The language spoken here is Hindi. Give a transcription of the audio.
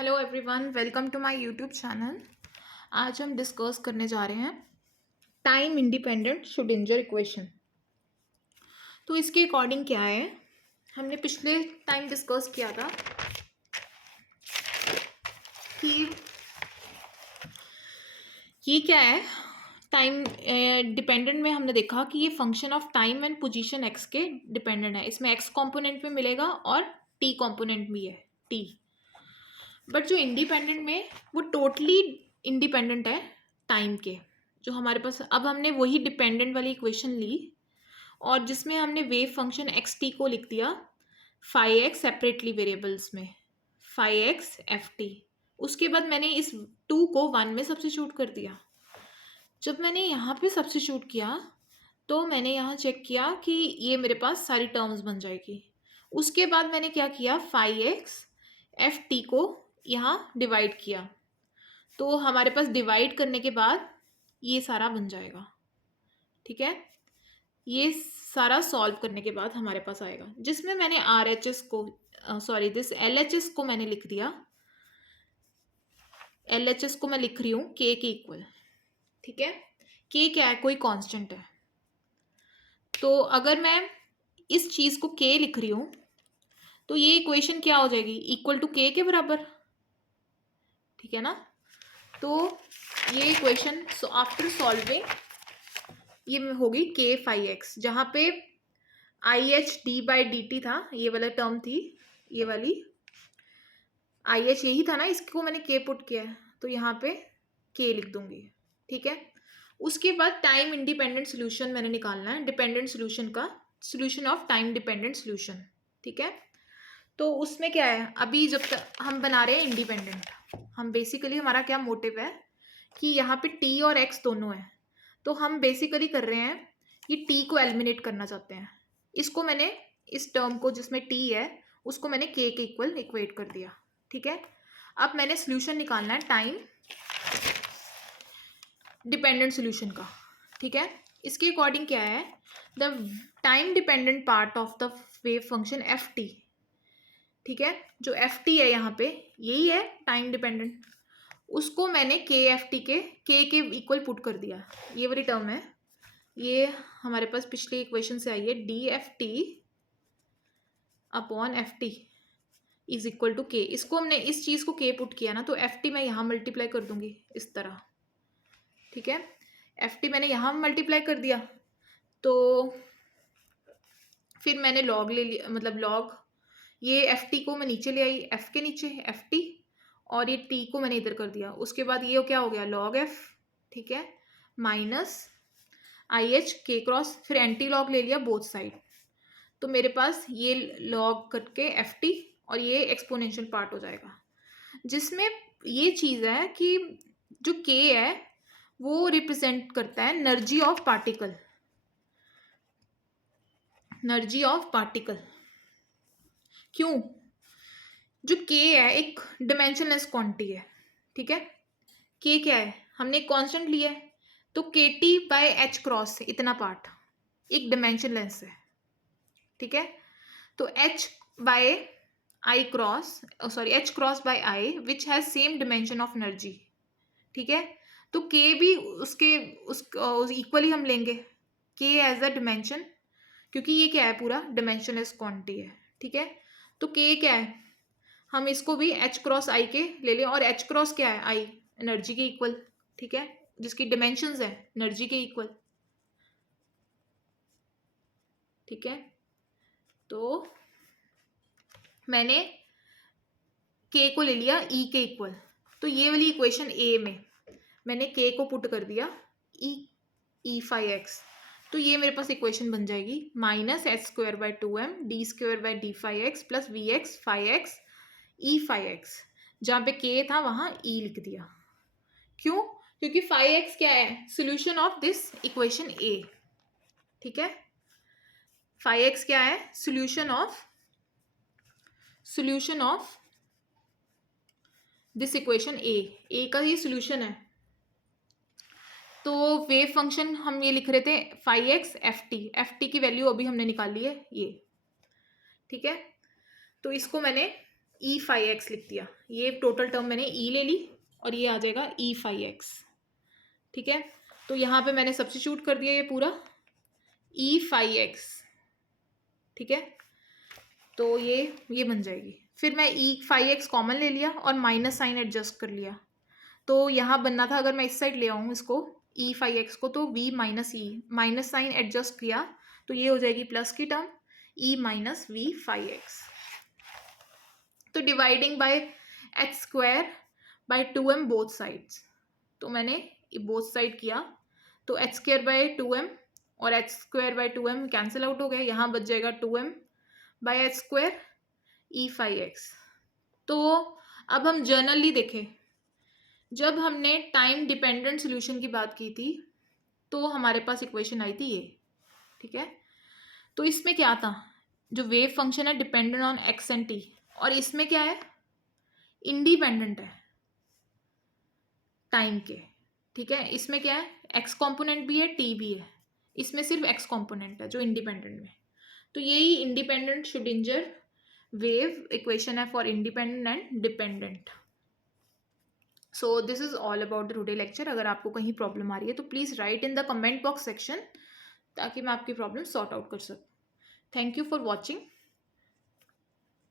Hello everyone, welcome to my YouTube channel. आज हम डिस्कस करने जा रहे हैं टाइम इंडिपेंडेंट श्रोडिंगर इक्वेशन। तो इसके अकॉर्डिंग क्या है, हमने पिछले टाइम डिस्कस किया था कि ये क्या है। टाइम डिपेंडेंट में हमने देखा कि ये function of time and position x के डिपेंडेंट है। इसमें एक्स कंपोनेंट में मिलेगा और टी कंपोनेंट भी है टी। बट जो इंडिपेंडेंट में वो टोटली इंडिपेंडेंट है टाइम के। जो हमारे पास अब हमने वही डिपेंडेंट वाली इक्वेशन ली और जिसमें हमने वेव फंक्शन एक्स टी को लिख दिया फाइव एक्स सेपरेटली वेरिएबल्स में, फाइव एक्स एफ टी। उसके बाद मैंने इस टू को वन में सब्स्टिट्यूट कर दिया। जब मैंने यहाँ पे सब्स्टिट्यूट किया तो मैंने यहाँ चेक किया कि ये मेरे पास सारी टर्म्स बन जाएगी। उसके बाद मैंने क्या किया, फाइव एक्स एफ टी को यहाँ डिवाइड किया, तो हमारे पास डिवाइड करने के बाद ये सारा बन जाएगा। ठीक है, ये सारा सॉल्व करने के बाद हमारे पास आएगा, जिसमें मैंने आर एच एस को दिस एल एच एस को मैंने लिख दिया। एल एच एस को मैं लिख रही हूँ के इक्वल। ठीक है, के क्या है, कोई कांस्टेंट है। तो अगर मैं इस चीज को के लिख रही हूँ तो ये इक्वेशन क्या हो जाएगी, इक्वल टू के बराबर। ठीक है ना, तो ये इक्वेशन आफ्टर सॉल्विंग ये होगी के फाइव एक्स, जहाँ पे I H D by D T था, ये वाला टर्म थी, ये वाली आई एच यही था ना, इसको मैंने के पुट किया है तो यहाँ पे के लिख दूंगी। ठीक है, उसके बाद टाइम इंडिपेंडेंट सोल्यूशन मैंने निकालना है, डिपेंडेंट सोल्यूशन का solution of time dependent solution. ठीक है, तो उसमें क्या है, अभी जब तक हम बना रहे हैं इंडिपेंडेंट, हम बेसिकली हमारा क्या मोटिव है कि यहाँ पे टी और एक्स दोनों है, तो हम बेसिकली कर रहे हैं ये टी को एलिमिनेट करना चाहते हैं। इसको मैंने इस टर्म को जिसमें टी है उसको मैंने के इक्वल इक्वेट कर दिया। ठीक है, अब मैंने सोल्यूशन निकालना है टाइम डिपेंडेंट सोल्यूशन का। ठीक है, इसके अकॉर्डिंग क्या है, the time dependent part of the wave function F T. ठीक है, जो एफ टी है यहाँ पे यही है टाइम डिपेंडेंट, उसको मैंने के एफ टी के इक्वल पुट कर दिया। ये वाली टर्म है, ये हमारे पास पिछली इक्वेशन से आई है, D F T upon F T is equal to K. इसको हमने इस चीज़ को के पुट किया ना, तो एफ टी मैं यहाँ मल्टीप्लाई कर दूंगी इस तरह। ठीक है, एफ टी मैंने यहाँ मल्टीप्लाई कर दिया, तो फिर मैंने लॉग ले लिया, मतलब लॉग ये एफ टी को मैं नीचे ले आई, एफ के नीचे एफ टी, और ये टी को मैंने इधर कर दिया। उसके बाद ये क्या हो गया, लॉग एफ। ठीक है, माइनस आई एच के क्रॉस, फिर एंटी लॉग ले लिया बोथ साइड, तो मेरे पास ये लॉग कट के एफ टी और ये एक्सपोनेंशियल पार्ट हो जाएगा, जिसमें ये चीज़ है कि जो के है वो रिप्रेजेंट करता है energy of particle, energy of particle. क्यों, जो के है एक डिमेंशनलेस क्वांटिटी है। ठीक है, के क्या है, हमने एक कांस्टेंट लिया है, तो k T by h cross इतना पार्ट एक डिमेंशनलेस है। ठीक है, तो h by i cross h cross by i which has same dimension of energy. ठीक है, तो के भी उसके इक्वली हम लेंगे के एज अ डिमेंशन, क्योंकि ये क्या है, पूरा डिमेंशनलेस क्वांटिटी है। ठीक है, तो के क्या है, हम इसको भी एच क्रॉस आई के ले लें, और एच क्रॉस क्या है, आई एनर्जी के इक्वल। ठीक है, जिसकी डिमेंशंस है एनर्जी के इक्वल। ठीक है, तो मैंने के को ले लिया ई के इक्वल, तो ये वाली इक्वेशन ए में मैंने के को पुट कर दिया ई फाइव एक्स, तो ये मेरे पास इक्वेशन बन जाएगी minus h square by two m d square by d five x plus V x five x E five x, जहाँ पे के था वहाँ ई लिख दिया। क्यों, क्योंकि फाइव एक्स क्या है, सोल्यूशन ऑफ दिस इक्वेशन ए। ठीक है, फाइव एक्स क्या है, सोल्यूशन ऑफ दिस इक्वेशन ए का ये सोल्यूशन है। तो वेव फंक्शन हम ये लिख रहे थे फाइव एक्स एफ टी की वैल्यू अभी हमने निकाल ली है ये। ठीक है, तो इसको मैंने E5x लिख दिया, ये टोटल टर्म मैंने E ले ली और ये आ जाएगा E5x। ठीक है, तो यहाँ पे मैंने सब्स्टिट्यूट कर दिया ये पूरा E5x। ठीक है, तो ये बन जाएगी। फिर मैं E5x कॉमन ले लिया और माइनस साइन एडजस्ट कर लिया। तो यहाँ बनना था, अगर मैं इस साइड ले आऊँ इसको E5x को, तो v माइनस ई, माइनस साइन एडजस्ट किया तो ये हो जाएगी प्लस की टर्म E माइनस V5x। तो dividing by H square by 2m both sides, तो मैंने बोथ साइड किया तो एच स्क्वायर बाय 2m और H square by 2m cancel out हो गया, यहाँ बच जाएगा 2m by H square E5x। तो अब हम जनरली देखें, जब हमने टाइम डिपेंडेंट सोल्यूशन की बात की थी तो हमारे पास इक्वेशन आई थी ये। ठीक है, तो इसमें क्या था, जो वेव फंक्शन है dependent on x and T, और इसमें क्या है, इंडिपेंडेंट है टाइम के। ठीक है, इसमें क्या है, एक्स कंपोनेंट भी है टी भी है, इसमें सिर्फ एक्स कंपोनेंट है जो इंडिपेंडेंट में। तो यही इंडिपेंडेंट श्रोडिंगर वेव इक्वेशन है for independent and dependent. So this is all about the today lecture. अगर आपको कहीं प्रॉब्लम आ रही है तो please write in the comment box section, ताकि मैं आपकी प्रॉब्लम सॉर्ट आउट कर सकूँ। Thank you for watching.